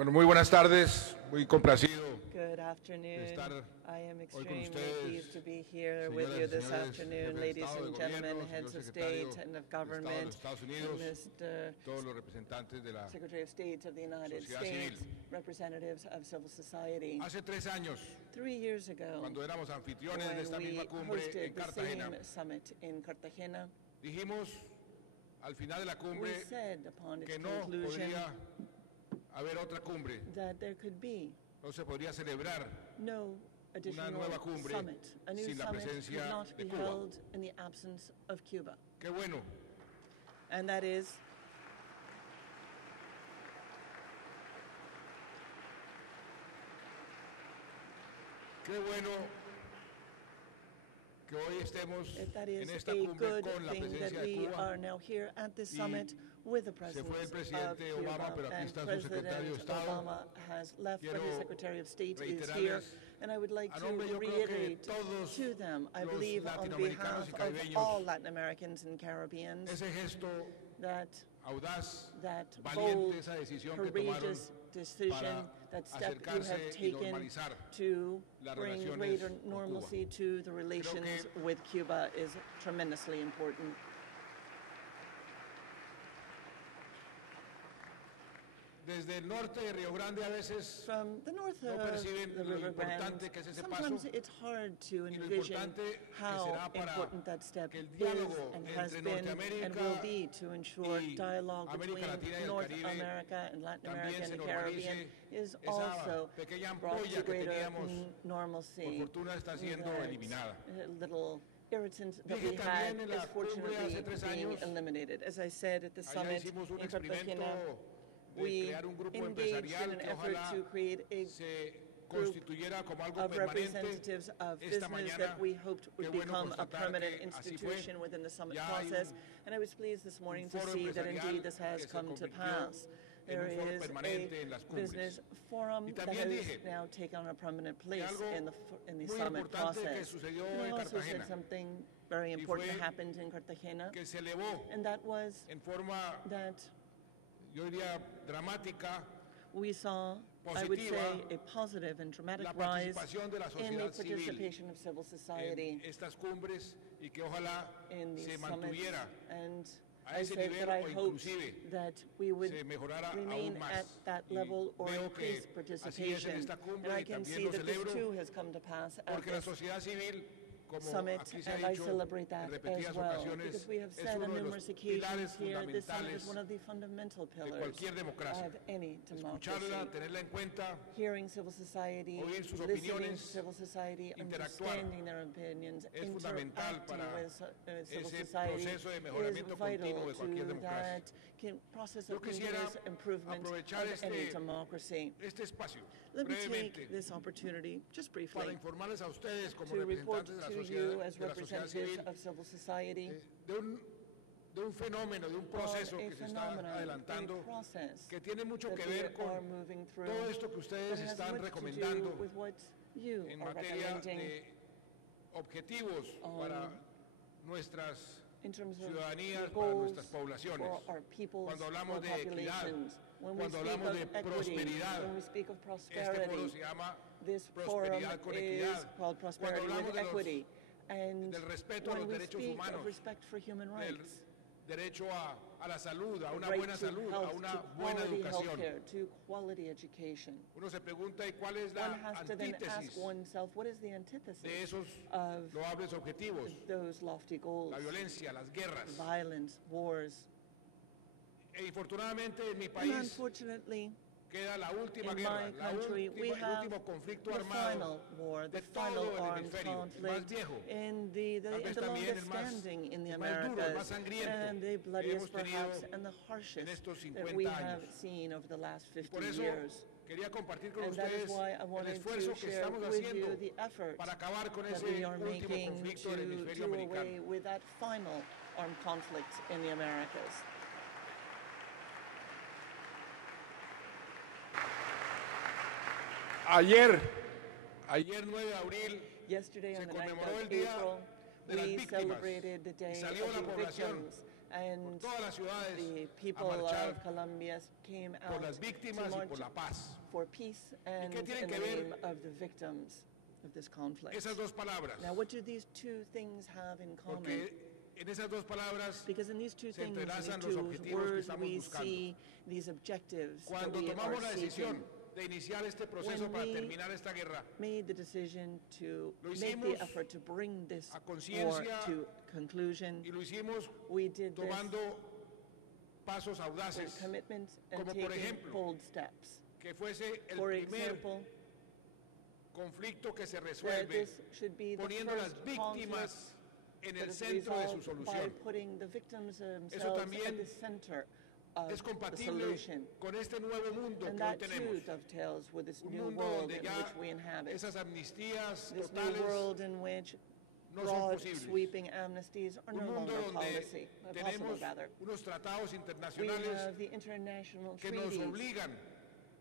Bueno, muy buenas tardes, muy complacido Good de afternoon. estar I am hoy con extremely ustedes, pleased to be here with you señoras y this señores, afternoon, jefes de ladies Estado, de and gentlemen, gobierno, heads señor of secretario state and of de Estado de government, los Estados and Unidos, Mr. todos los representantes de la Secretary of State of the United sociedad States, civil. representatives of civil society. Hace 3 años, 3 years ago, cuando éramos anfitriones de when esta we misma cumbre en hosted the Cartagena, same summit in Cartagena, dijimos al final de la we cumbre said upon its que no conclusion podría haber otra cumbre, that there could be no se podría celebrar no additional nueva cumbre summit. A new sin la summit presencia could not de be Cuba. held in the absence of Cuba. Qué bueno, And that is qué bueno que hoy estemos that is en esta a cumbre good con la thing that presencia de we Cuba. are now here at this summit with the Se presence fue el of presidente Cuba, Obama, pero aquí and está su secretario de President Estado. Obama has left, but his Quiero Secretary of State is here. reiterarles, And I would like a to nombre, yo creo que reiterate todos to them, I los believe on latinoamericanos behalf y of caribeños, all Latin Americans and Caribbeans, ese gesto that audaz, bold, valiente, esa decisión que tomaron courageous decision, that step you acercarse have y taken normalizar to las bring relaciones greater con Cuba. normalcy to the relations with Cuba is tremendously important. Desde el norte de Río Grande a veces From the north no of perciben the lo River Grande, importante que es ese sometimes paso it's hard to y lo envision importante que how será para important that step que el is diálogo and has entre been and Norteamérica will be to ensure y dialogue América Latina y between el North Caribe America and Latin también America se and the Caribbean normalice is esa also pequeña brought ampolla to que greater teníamos, normalcy. por fortuna está siendo That eliminada. little irritant that Dije we también had en is la cumbre fortunately hace 3 being años, eliminated. As I said at the allá summit hicimos un in experimento Cartagena, de we crear un grupo engaged in empresarial an que effort ojalá to create a se group constituyera como algo of permanente. representatives of Esta business mañana, that we hoped would qué bueno become a constatar permanent que así fue. institution within the summit Ya hay process. And I was pleased this morning to foro see that empresarial indeed this has que se come to convirtió pass. en un There foro is permanente en las a cumbres. business forum Y that también has dije now taken on a prominent place algo in the muy summit importante que process. sucedió And I en also said Cartagena, something very y important fue happened in Cartagena, que se elevó and that was en forma, that yo diría, dramática we saw, I would positiva, say, a positive and dramatic la rise participación de la in the sociedad civil participation of civil society en estas cumbres y que ojalá in se these summits. mantuviera And a I ese said nivel that I o hoped inclusive that we would se mejorara remain aún más. at that Y level or veo que increase así es en participation. esta And cumbre I y can también see lo that this celebro too has come to pass at porque la this sociedad civil, como summit, aquí se ha and I dicho celebrate en that repetidas as well, ocasiones, because we have es said uno on de los numerous occasions pilares here, this summit fundamentales is one of the fundamental de pillars cualquier democracia. of any democracy. Escucharla, tenerla en cuenta, Hearing civil society, oír sus listening to opiniones, civil society, interactuar, understanding their opinions, es fundamental interacting para with civil ese society proceso de is mejoramiento continuo vital de cualquier to democracia. that process Yo of quisiera continuous improvement aprovechar of any democracy. este espacio Let me brevemente take this opportunity, just para briefly, informarles a ustedes como to report representantes to you as de la sociedad representatives civil of civil society de un fenómeno, de un proceso of a que se está phenomenon, adelantando, a process que tiene mucho that que we ver con are moving through todo esto que ustedes that has están much to recomendando do with what you en are materia recommending de objetivos para nuestras in terms of ciudadanías, para goals nuestras poblaciones. for our peoples, Cuando for hablamos de equidad, populations. When we cuando speak hablamos of de equity, prosperidad, when we speak of este foro prosperity, se llama this forum Prosperidad con is Equidad. called Cuando Prosperity hablamos with de los- Equity. And del respeto a when los we derechos speak humanos, of respect for human del rights, derecho a la salud, a una right buena to salud, health, a una to buena quality educación. healthcare, to quality education. Uno se pregunta, ¿y cuál es la One has to then ask antítesis oneself, what is the antithesis de esos of loables objetivos? those lofty goals? La violencia, las guerras. Violence, wars. E infortunadamente en mi And país unfortunately, queda la última in guerra, my country, we el have último conflicto the armado final war, the de todo final el armed hemisferio, el más conflict viejo, in the tal vez longest también el más, standing in the el más duro, el más Americas, sangriento and the que bloodiest hemos tenido perhaps and the en harshest estos that 50 we have años. seen over the last Y 50 por eso years. quería compartir con And that is ustedes why I el wanted esfuerzo to que share estamos with haciendo you the effort para acabar con that ese we are último making conflicto del to hemisferio do americano. away with that final armed conflict in the Americas. Ayer 9 de abril, Yesterday, se on the 9th conmemoró el of Día April, de las We víctimas. celebrated the Y day salió of la the población victims, and todas las ciudades the a people marchar of Colombia came por out las to víctimas y march por la paz. for peace and qué tienen in the que ver name of the victims of this conflict. Esas dos palabras. Now, what do these two things have in common? Porque en esas dos palabras, Because in these two se things, in these entrelazan los two objetivos que words, estamos we buscando. see these objectives that cuando we are tomamos la seeking. decisión de iniciar este proceso When para we terminar esta guerra, Made the decision to Lo make hicimos the effort to bring this a war conciencia to conclusion. y lo hicimos We did this tomando pasos with audaces, commitment and como por taking ejemplo, bold steps. que fuese el For primer example, conflicto que se that resuelve this should be the poniendo las first conflict víctimas en that el is centro de su resolved by solución. putting the victims themselves también at the center of Es the compatible solution. con este nuevo mundo And que hoy that too tenemos. dovetails with this Un new mundo world donde in ya which we inhabit. esas amnistías This new totales, world in which no son broad posibles. sweeping amnesties are no un mundo longer donde possible, tenemos rather. unos tratados We internacionales have the international que nos treaties obligan,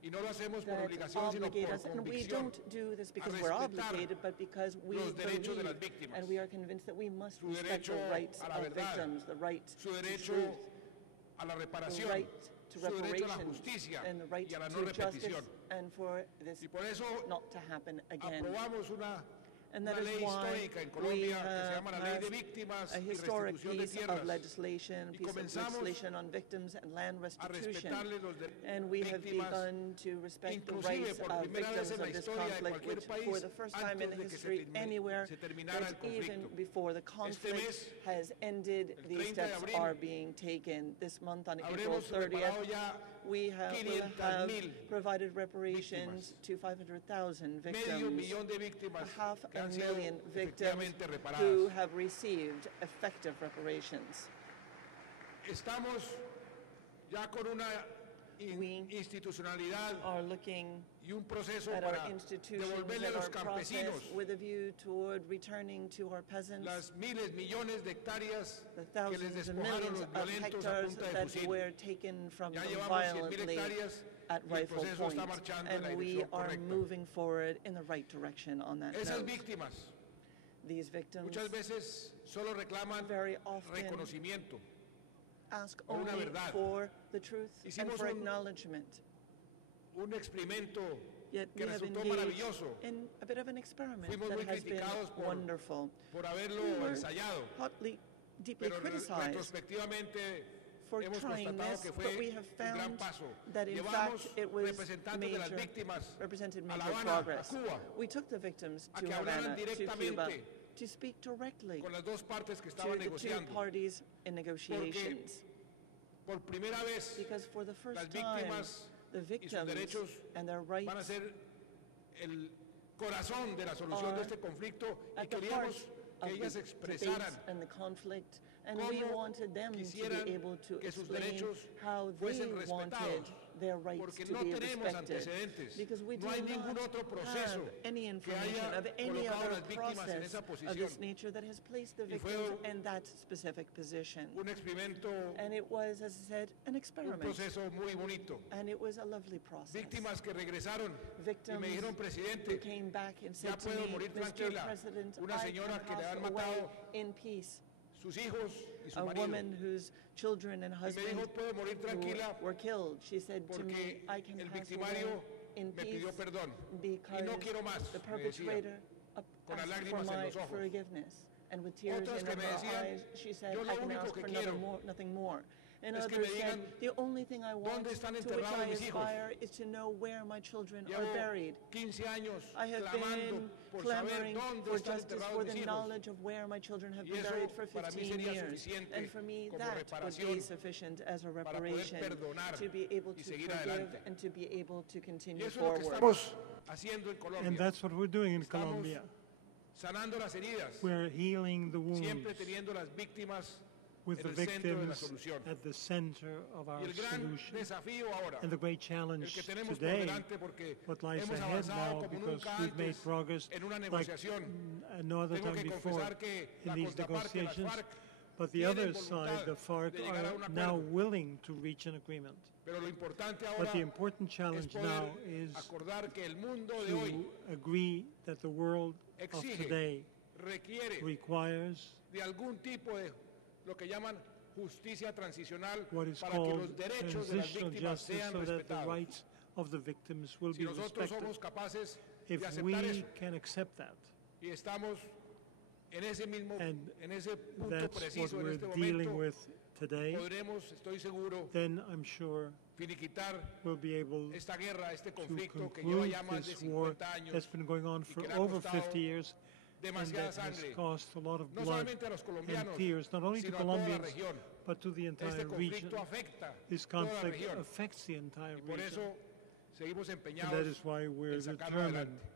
y no lo hacemos por that obligación, sino obligate por us, and we convicción, don't do this because we're respetar obligated, but because we los derechos de las believe víctimas. and we are convinced that we must Su respect the derecho rights a la of verdad, victims, the right su to derecho truth, a la the reparación, right to su derecho a la reparations, justicia and the right y a la no to justice, repetición. and for this Y por eso not to happen again. aprobamos una And that ley is why histórica en we Colombia que se have llama la Ley de passed Víctimas a y historic Restitución de piece of Tierras. legislation, Y piece of comenzamos legislation on victims and land A restitution. respetarle los derechos And we have víctimas, begun to respect the inclusive rights por of primera vez victims en la of this historia de conflict, cualquier which país, for the first time in antes de que history anywhere, se terminara that el even conflicto. before the conflict mes, has ended, el these 30 de steps abril, are being taken. This month on April habremos 30th, reparado ya we will 500,000 provided reparations to 500,000 medio victims, millón de víctimas a half que a han sido million victims efectivamente reparadas. who have received effective reparations. Estamos ya con una We institucionalidad Are looking y un proceso at our para institutions devolverle a and los our process campesinos with a view toward returning to our peasants las miles, millones de hectáreas the que les thousands and despojaron millions los of violentos a hectares punta de that fusil. were taken from Ya them llevamos 100,000 violently hectáreas at y el rightful proceso points, está marchando en la and we dirección are correcta. moving forward in the right direction on that Esas note. víctimas These victims muchas veces solo reclaman very often reconocimiento. ask o una only verdad. for the truth and Hicimos for un- acknowledgement. Un experimento Yet que we have resultó engaged maravilloso in a bit of an experiment Fuimos that muy has been criticados por- wonderful. por haberlo We were ensayado, hotly, deeply pero criticized retrospectivamente for hemos trying constatado this, que but fue we have un gran found paso. that in Llevamos fact it was representantes de las major, víctimas represented a La major Habana, a progress. Cuba, We took the victims a to que hablaran Havana, to Cuba, directamente to speak directly con las dos partes que to estaban the two negociando. parties in negotiations. Por primera vez Because for the first las time, víctimas the y sus victims derechos and their rights van a ser el corazón de la solución de are este conflicto y at the heart queríamos of que ellas the debates expresaran and the conflict, and we cómo wanted them to quisieran be able to que sus explain derechos how they fuesen wanted respetados, their rights porque to no be tenemos respected. antecedentes, Because we do no hay ningún not otro proceso have any que information haya of any colocado other a las víctimas en process esa of posición. this nature that has placed the Y fue victims in that specific position. Un experimento, And it was, as I said, an un experiment. proceso muy bonito. And it was a lovely process. Víctimas que regresaron y Victims me dijeron, who presidente, came back and ya said to puedo me, morir Mr. tranquila. President, Una I señora can que le pass han away matado in peace. sus hijos y su A marido. woman whose children and Y me husband dijo, puedo morir tranquila were killed. She said to me, porque I can el pass victimario away in me peace pidió perdón. because Y no quiero más, the me decía, perpetrator con las asked for lágrimas en my los ojos. forgiveness. And with tears Otras in que her me decían, eyes, she said, "Yo lo I can único ask que for quiero nothing more. And es que others me said, digan, the only thing I want, ¿dónde están to which enterrados I mis hijos? aspire, is to know where my children are Llevo buried. 15 años I have clamando been por saber clamoring dónde for están justice, enterrados for mis the hijos. knowledge of where my children have Y been eso buried for para mí 15 sería years. suficiente And for me, como that would be reparación sufficient as a para poder reparation perdonar to be able y to seguir forgive adelante. and to be able to Y continue eso es lo que forward. estamos haciendo en And Colombia. that's what we're doing in Estamos Colombia. sanando las heridas, We're healing the wounds siempre teniendo las víctimas with en the el centro de la victims solución. at the center of Y our el gran solution. desafío ahora, And the great el challenge que tenemos por today, delante, porque what lies hemos ahead avanzado now, como because nunca we've made antes progress en una like negociación. no other Tengo time que before confesar que la in these contraparte, las negotiations. FARC, But the tienen other side, the voluntad FARC, de llegar a un are now acuerdo. willing to reach an agreement. Pero lo importante ahora But the important es challenge poder now is acordar que el mundo de hoy to agree that the world of exige today requiere requires de algún tipo de lo que llaman justicia transicional what is para que called los derechos de las transitional víctimas justice sean so that the respetados. rights of the victims will Si be nosotros respected. somos capaces If de we aceptar eso can accept that, y estamos en ese mismo, and en ese punto that's what preciso en we're este dealing momento, with today, podremos, estoy seguro, then I'm sure finiquitar we'll be able esta guerra, este to conflicto que lleva conclude ya más de this war 50 años that's been going on y for que le ha over costado 50 years and demasiada that has sangre, cost a lot of no blood solamente a los and colombianos, tears, not only to sino a toda la Colombians, región. but to the Este entire region. conflicto afecta This toda la conflict región affects the entire y por region, eso seguimos and that empeñados is why we're en sacarlo determined adelante.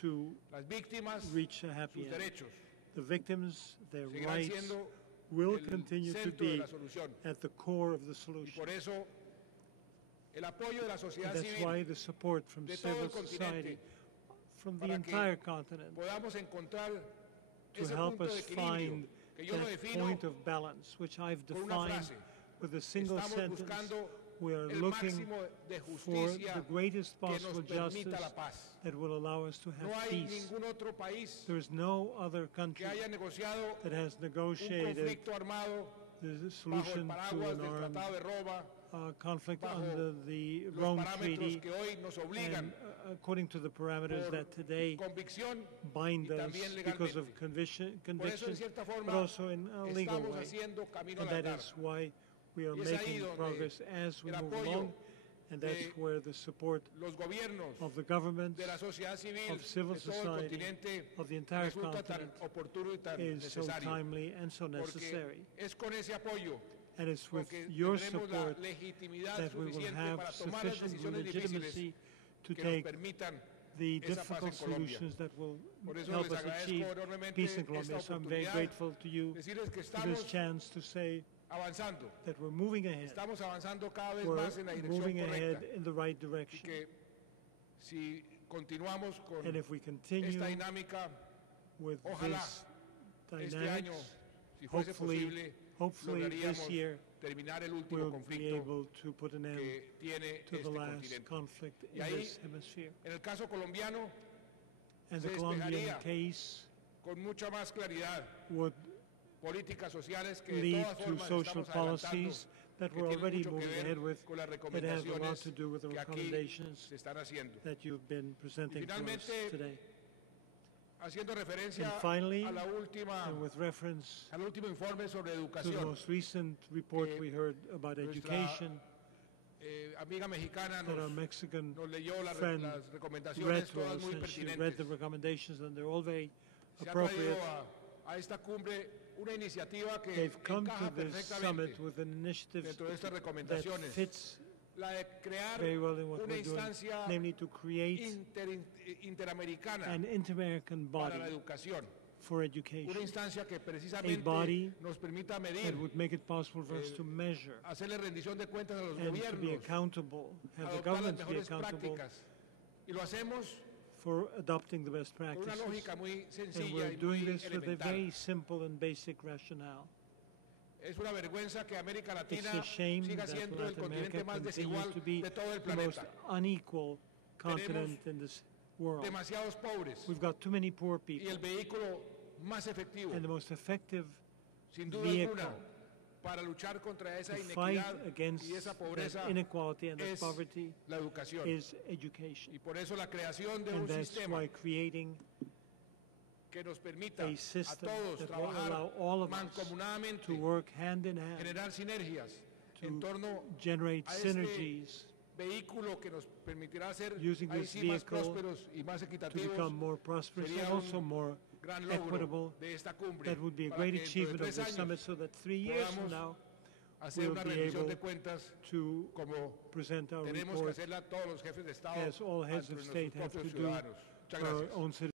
to Las víctimas, reach a happy sus end. derechos, The victims, their seguirán rights, siendo will el continue to centro de be la solución. at the core of the Y solution. por eso el apoyo de la And sociedad that's civil why the support from de todo civil el continente society, from the para que entire continent, podamos encontrar to ese help punto us de equilibrio find que yo lo that defino point of balance, which I've con una defined frase. with a single Estamos sentence. buscando We are el looking máximo de for justicia the greatest que possible nos permita justice la paz. that will allow us to No have hay peace. ningún otro país There is no other que country haya negociado that has un negotiated conflicto armado the bajo el solution to paraguas an del armed Tratado de Roma, conflict bajo under the los Rome parámetros Treaty, que hoy nos obligan and according to the parameters por that today convicción bind y us también because of legalmente. Por eso, conviction, en cierta but forma, also in a legal estamos way. haciendo camino And al that andar. is why we are Y es ahí making donde progress as we el move apoyo along, and that's de where the support Los gobiernos of the governments, de la sociedad civil of civil de todo el society, continente of the entire resulta tan continent oportuno y tan is so necesario. timely and so Porque necessary. es con ese apoyo And it's with porque your tendremos la support legitimidad that we will suficiente have para tomar las sufficient decisiones difíciles legitimacy to que nos take permitan the esa paz en difficult Colombia. solutions that will Por eso help les us agradezco achieve enormemente peace in Colombia. esta So I'm very oportunidad, grateful to you decirles que for this estamos chance to say avanzando, that we're moving ahead. estamos avanzando cada vez We're más en la dirección moving ahead correcta in the right y direction. que si continuamos con And if we continue esta dinámica, with ojalá this este año, dynamics, si fuese hopefully, posible, hopefully this lograríamos year terminar el último we'll be conflicto able to put an end que tiene to este the last continente. conflict Y in ahí, this hemisphere. en el caso colombiano, And the se Colombian despejaría case con mucha más claridad would políticas sociales que de lead todas to formas social estamos adelantando, policies that que we're tienen already mucho que moving ver ahead with, con las that have a lot recomendaciones to do with the que aquí recommendations se están haciendo. that you've been presenting to us finalmente, today. Haciendo referencia And finally, a la última, and with reference al último informe sobre to the educación, most recent report que we heard about nuestra education amiga mexicana that our nos, Mexican nos leyó friend las read recomendaciones, to todas us, muy and she read pertinentes. the recommendations, and they're all very Se ha appropriate. traído a esta cumbre una iniciativa que They've come encaja to this perfectamente summit with an initiative dentro de estas that recomendaciones. fits La de crear very well in what una we're doing, instancia namely to create interamericana an inter-American para la body educación. for Una education instancia que body precisamente nos permita medir, that would make it possible for us to measure hacerle rendición de cuentas a los and to be gobiernos, accountable, have the adoptar las governments be mejores accountable prácticas. Y lo hacemos for adopting the best con una practices. lógica muy And sencilla we're y doing muy this with a elemental. very simple and basic rationale. Es una vergüenza que América It's Latina a shame siga that siendo el Latin America continente más continues desigual to be de todo el the most planeta. unequal continent in this world. Demasiados pobres. We've got too many poor Y people, el vehículo más efectivo, and the most effective sin duda vehicle alguna, para luchar contra esa to fight inequidad against y esa pobreza that inequality and that es poverty la educación. is education. Y por eso la creación de un And that's sistema why creating que nos permita a a system todos that will trabajar allow all of us mancomunadamente, to work hand in hand generar sinergias en to torno generate a este synergies vehículo que nos permitirá ser using ahí this sí más vehicle prósperos y más to equitativos. become more prosperous Sería and also un more gran logro equitable. de esta cumbre That would be a para great que dentro de achievement of 3 this summit años so that 3 years from podamos now hacer we'll una be rendición able de cuentas to como present our tenemos que report hacerla todos los jefes de Estado as all heads ante of state nuestros have to propios do ciudadanos. Muchas for our gracias. own citizens.